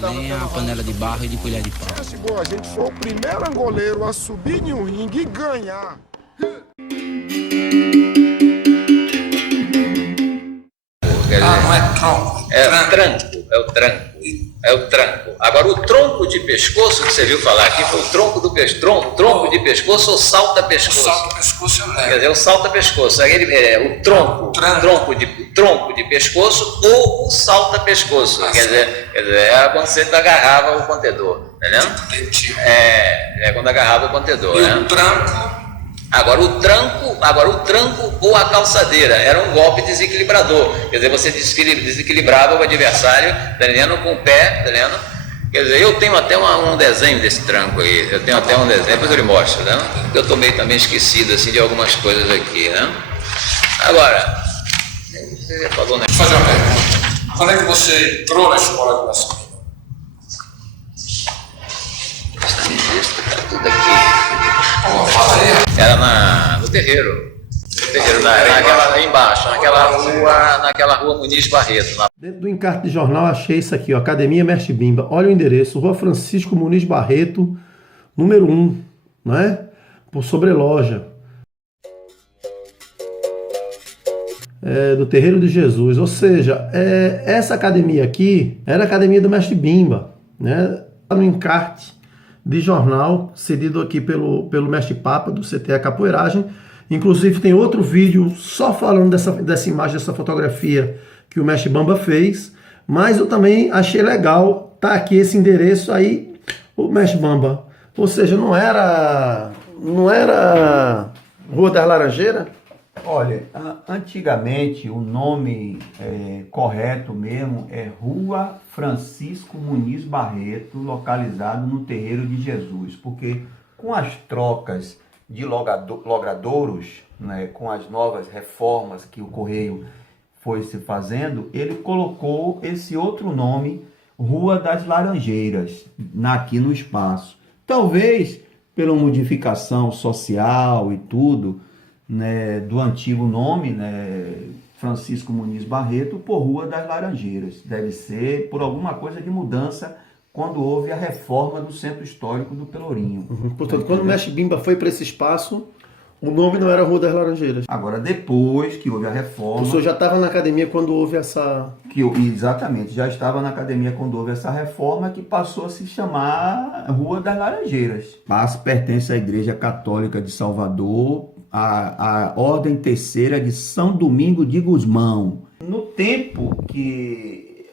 Nem a panela de barro e de colher de pau. A gente foi o primeiro angoleiro a subir em um ringue e ganhar. Não é tronco. É o tranco. Agora, o tronco de pescoço, que você viu falar aqui, foi o tronco do pescoço. Tronco de pescoço ou salta-pescoço? O salta-pescoço eu lembro. Quer dizer, o salta-pescoço. O tronco de pescoço ou o salta-pescoço. Quer dizer, é quando você agarrava o contedor. Entendeu? Tipo. É quando agarrava o contedor. E né? o tranco. Agora o tranco ou a calçadeira era um golpe desequilibrador, quer dizer, você desequilibrava o adversário, tá entendendo? Com o pé, tá entendendo? Quer dizer, eu tenho até um desenho desse tranco aí, depois eu lhe mostro, né? Porque eu tô meio também esquecido assim de algumas coisas aqui, né? Agora, você falou, né? Vou fazer uma pergunta. Quando é que você entrou na escola de Nascimento? Tá tudo aqui. Fala aí. Era no terreiro. Embaixo, naquela rua Muniz Barreto. Dentro do encarte de jornal achei isso aqui, ó, Academia Mestre Bimba. Olha o endereço, Rua Francisco Muniz Barreto, número 1, né? Por sobreloja. Do Terreiro de Jesus. Ou seja, essa academia aqui era a Academia do Mestre Bimba, né? No encarte de jornal, cedido aqui pelo Mestre Papa, do CTA Capoeiragem. Inclusive tem outro vídeo só falando dessa imagem, dessa fotografia que o Mestre Bamba fez. Mas eu também achei legal tá aqui esse endereço aí, o Mestre Bamba. Ou seja, não era Rua das Laranjeiras? Olha, antigamente o nome correto mesmo é Rua Francisco Muniz Barreto, localizado no Terreiro de Jesus, porque com as trocas de logradouros, né, com as novas reformas que o Correio foi se fazendo, ele colocou esse outro nome, Rua das Laranjeiras, aqui no espaço. Talvez pela modificação social e tudo, né, do antigo nome, né, Francisco Muniz Barreto, por Rua das Laranjeiras. Deve ser por alguma coisa de mudança quando houve a reforma do Centro Histórico do Pelourinho. Portanto, quando o Mestre Bimba foi para esse espaço, o nome não era Rua das Laranjeiras. Agora, depois que houve a reforma... O senhor já estava na academia quando houve essa... Exatamente, já estava na academia quando houve essa reforma, que passou a se chamar Rua das Laranjeiras. Espaço pertence à Igreja Católica de Salvador, a Ordem Terceira de São Domingo de Gusmão. No tempo que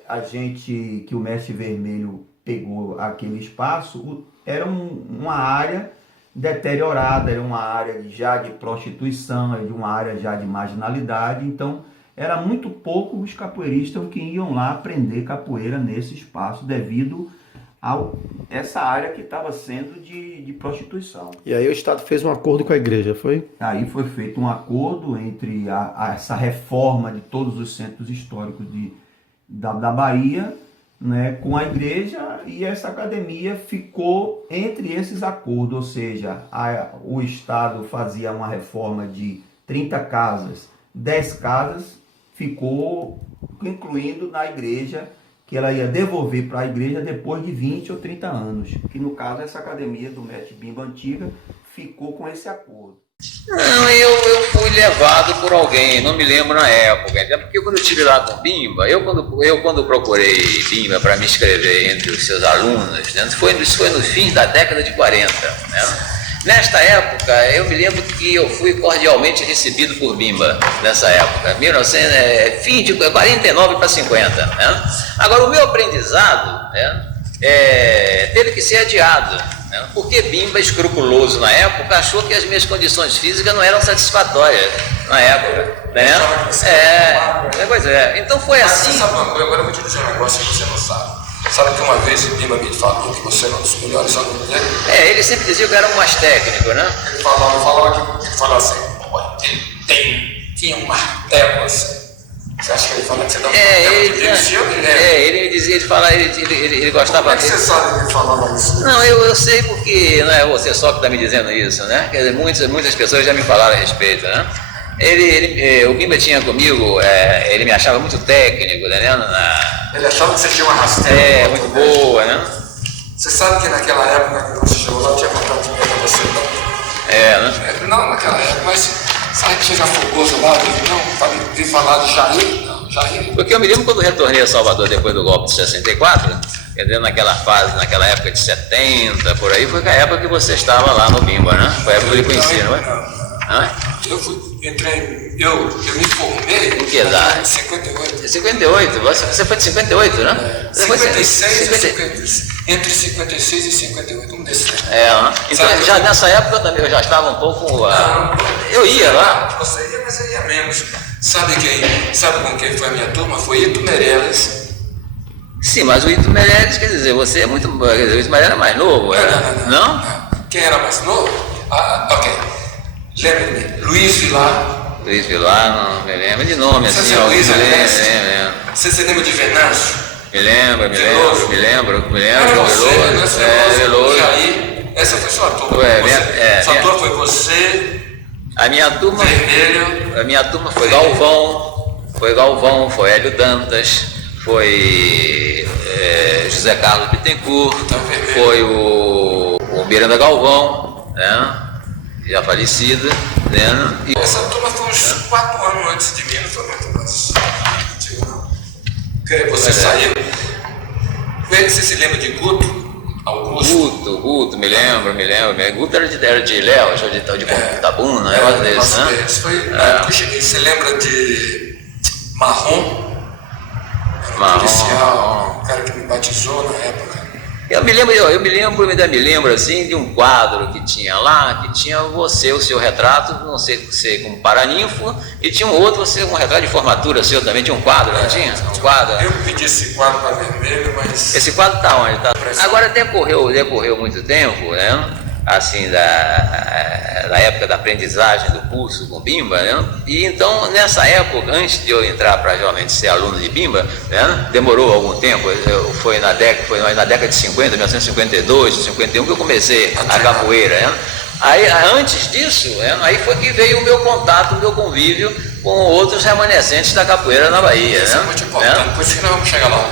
o Mestre Vermelho pegou aquele espaço, era uma área deteriorada, era uma área já de prostituição, era uma área já de marginalidade, então era muito pouco os capoeiristas que iam lá aprender capoeira nesse espaço devido a essa área que estava sendo de prostituição. E aí o Estado fez um acordo com a igreja, foi? Aí foi feito um acordo entre essa reforma de todos os centros históricos da Bahia, né, com a igreja, e essa academia ficou entre esses acordos, ou seja, o Estado fazia uma reforma de 30 casas, 10 casas ficou incluindo na igreja, que ela ia devolver para a igreja depois de 20 ou 30 anos, que no caso essa academia do Mestre Bimba antiga ficou com esse acordo. Não, eu fui levado por alguém, não me lembro na época, até porque quando eu estive lá com o Bimba, quando procurei Bimba para me inscrever entre os seus alunos, né, isso foi no fim da década de 40, né? Nesta época, eu me lembro que eu fui cordialmente recebido por Bimba, nessa época, fim de 49 para 50, né? Agora, o meu aprendizado, né, teve que ser adiado, né, porque Bimba, escrupuloso na época, achou que as minhas condições físicas não eram satisfatórias na época, né? Pois é, então foi assim. Mas sabe uma coisa, agora eu vou te dizer um negócio que você não sabe. Sabe que uma vez o Bimba me falou que você era um dos melhores alunos dele? Ele sempre dizia que eu era um mais técnico, né? Ele falava assim, ele tinha um martelo assim. Você acha que ele fala que você dá um martelo de delícia? Ele gostava... Como é que você sabe que ele falava isso? Não, eu sei porque não é você só que está me dizendo isso, né? Quer dizer, muitas pessoas já me falaram a respeito, né? o Bimba tinha comigo, ele me achava muito técnico, tá vendo? Ele achava que você tinha uma rasteira. Muito boa, né? Você sabe que naquela época que você chegou lá, eu tinha contado de pra você, não? Né? Não naquela época, mas sabe que chega fogoso lá, não, vi falar de Jair, não, Jair. Porque eu me lembro quando retornei a Salvador depois do golpe de 64, quer dizer, naquela época de 70, por aí, foi a época que você estava lá no Bimba, né? Foi a época que eu lhe conheci, não é? Eu me formei em que idade? Em 58. 58? Você foi de 58, né? 56 entre 56 e 58, um desses. Né? Então já nessa época também eu já estava um pouco. Eu ia lá. Você ia, mas eu ia menos. Sabe com quem foi a minha turma? Foi Ito Meirelles. Sim, mas o Ito Meirelles, quer dizer, você é muito. O Ito Meirelles era mais novo, não? Quem era mais novo? Ok. Lembra-me, Luiz Vilar. Luiz Vilar, não me lembro de nome assim. Você se lembra de Venâncio? Me lembro. Veloso. Jair, essa foi sua turma. Sua turma foi você. A minha turma. Vermelho. A minha turma foi Galvão, foi Hélio Dantas, foi José Carlos Bittencourt, foi o Miranda Galvão, né? Já falecido, né? Essa turma foi uns 4 anos antes de mim, não foi muito mais antigo, não. Você saiu. Você se lembra de Guto? Augusto? Guto, me lembro. Guto era de Léo, de Itabuna, negócio desse, né? Eu cheguei, você lembra de Marrom? Era um policial, um cara que me batizou na época. Eu me lembro assim de um quadro que tinha lá, que tinha você, o seu retrato, não sei você como paraninfo, e tinha um outro, você um retrato de formatura seu também, tinha um quadro, não tinha? Um quadro. Eu pedi esse quadro para Vermelho, mas... Esse quadro está onde? Agora decorreu muito tempo, né? Assim, da época da aprendizagem do curso com Bimba, né? E então, nessa época, antes de eu entrar para realmente ser aluno de Bimba, né? Demorou algum tempo, foi na década de 50, 1952, 51, que eu comecei a capoeira, né? Aí, antes disso, né? Aí foi que veio o meu contato, o meu convívio com outros remanescentes da capoeira na Bahia. Isso é muito importante, por isso que nós vamos chegar lá.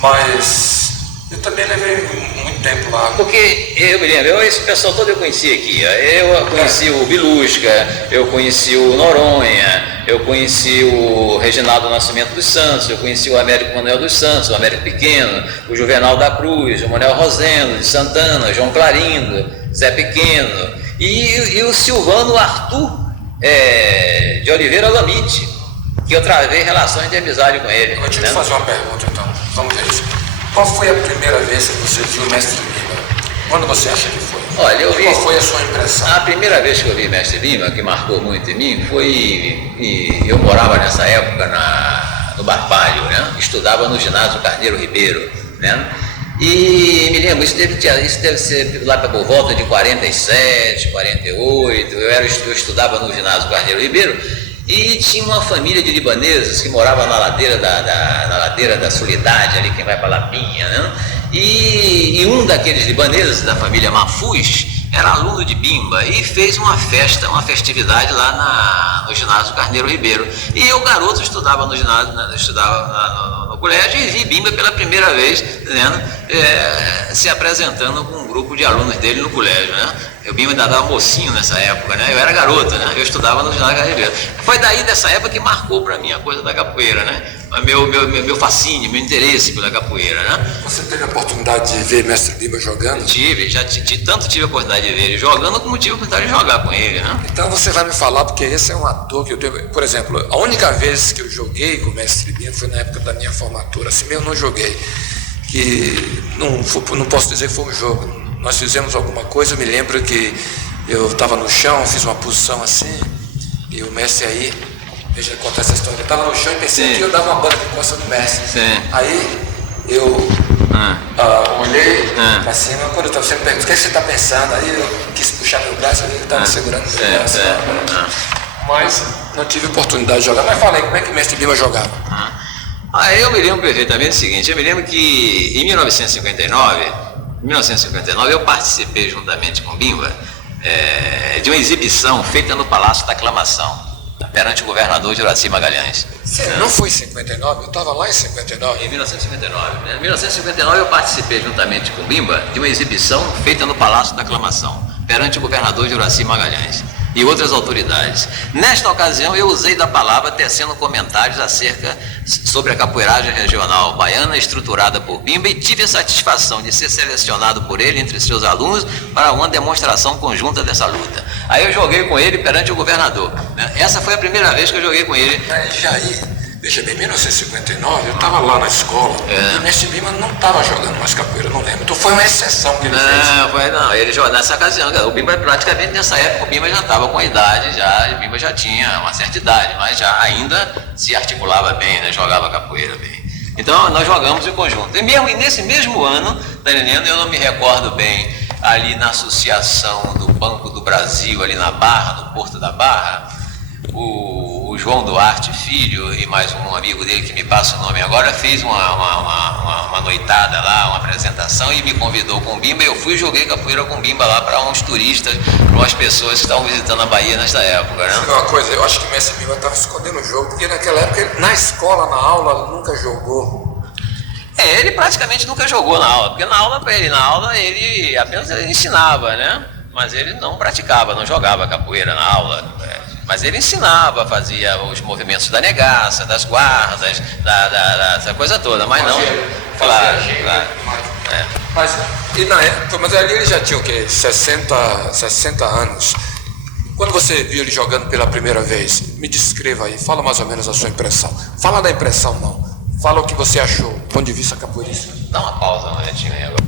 Mas... eu também levei muito tempo lá. Porque eu me lembro, esse pessoal todo eu conheci aqui. Eu conheci o Bilusca, eu conheci o Noronha, eu conheci o Reginaldo Nascimento dos Santos, eu conheci o Américo Manuel dos Santos, o Américo Pequeno, o Juvenal da Cruz, o Manuel Rosendo de Santana, João Clarindo, Zé Pequeno e o Silvano Arthur de Oliveira Lamite, que eu travei relações de amizade com ele. Eu vou te fazer uma pergunta então, vamos ver isso. Qual foi a primeira vez que você viu o Mestre Bimba? Quando você acha que foi? Olha, qual foi a sua impressão? A primeira vez que eu vi Mestre Bimba, que marcou muito em mim, foi... eu morava nessa época no Barbalho, né? Estudava no ginásio Carneiro Ribeiro, né? E me lembro, isso deve ser lá por volta de 47, 48, eu estudava no ginásio Carneiro Ribeiro. E tinha uma família de libaneses que morava na ladeira da Soledade, ali quem vai para Lapinha, né? E um daqueles libaneses da família Mafuz era aluno de Bimba e fez uma festividade lá no ginásio Carneiro Ribeiro. E eu, garoto, estudava no ginásio, no colégio e vi Bimba pela primeira vez, se apresentando com um grupo de alunos dele no colégio, né? O Bimba ainda dava mocinho nessa época, né? Eu era garoto, né? Eu estudava no ginásio Carneiro Ribeiro. Foi daí dessa época que marcou para mim a coisa da capoeira, né? Meu fascínio, meu interesse pela capoeira, né? Você teve a oportunidade de ver Mestre Bimba jogando? Tanto tive a oportunidade de ver ele jogando, como tive a oportunidade de jogar com ele, né? Então você vai me falar, porque esse é um ator que eu tenho... Por exemplo, a única vez que eu joguei com o Mestre Bimba foi na época da minha formatura, assim mesmo não joguei. Que não posso dizer que foi um jogo. Nós fizemos alguma coisa, eu me lembro que eu estava no chão, fiz uma posição assim, e o mestre aí, deixa eu contar essa história, eu estava no chão e pensei que eu dava uma banda de costa no mestre. Sim. Aí eu olhei para cima, quando eu estava sempre perguntando, o que você está pensando? Aí eu quis puxar meu braço, ele estava segurando meu braço. Mas não tive oportunidade de jogar. Mas falei, como é que o Mestre Bimba jogava? Eu me lembro perfeitamente do seguinte, eu me lembro que em 1959 eu participei juntamente com Bimba de uma exibição feita no Palácio da Aclamação, perante o governador Juracy Magalhães. Não foi em 59? Eu estava lá em 59. Em 1959, né? Em 1959 eu participei juntamente com Bimba de uma exibição feita no Palácio da Aclamação, perante o governador Juracy Magalhães e outras autoridades. Nesta ocasião eu usei da palavra tecendo comentários acerca sobre a capoeiragem regional baiana estruturada por Bimba e tive a satisfação de ser selecionado por ele entre seus alunos para uma demonstração conjunta dessa luta. Aí eu joguei com ele perante o governador, né? Essa foi a primeira vez que eu joguei com ele. Jair, veja bem, em 1959 eu estava lá na escola e o Mestre Bimba não estava jogando mais capoeira, não lembro. Então foi uma exceção que ele fez. Não, ele jogou nessa ocasião. O Bimba praticamente nessa época, o Bimba já estava com a idade, o Bimba já tinha uma certa idade, mas já ainda se articulava bem, né? Jogava capoeira bem. Então nós jogamos em conjunto. E nesse mesmo ano, tá entendendo? Eu não me recordo bem, ali na associação do Banco do Brasil, ali na Barra, no Porto da Barra, o João Duarte Filho e mais um amigo dele que me passa o nome agora fez uma noitada lá, uma apresentação e me convidou com o Bimba. Eu fui e joguei capoeira com o Bimba lá para uns turistas, para umas pessoas que estavam visitando a Bahia nesta época, né? Uma coisa, eu acho que o Mestre Bimba estava escondendo o jogo, porque naquela época, na escola, na aula, nunca jogou. Ele praticamente nunca jogou na aula, porque na aula ele apenas ensinava, né? Mas ele não praticava, não jogava capoeira na aula, né? Mas ele ensinava, fazia os movimentos da negaça, das guardas, essa coisa toda, mas não. Claro. Mas ali ele já tinha o quê? 60 anos. Quando você viu ele jogando pela primeira vez, me descreva aí, fala mais ou menos a sua impressão. Fala da impressão, não. Fala o que você achou, do ponto de vista capoeirista. Dá uma pausa, um momentinho aí agora.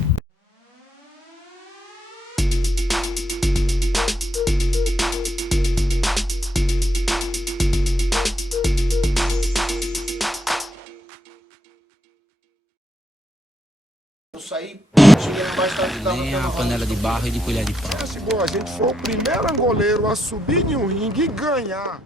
Nem a panela de barro e de colher de pau. Se a gente for o primeiro angoleiro a subir em um ringue e ganhar.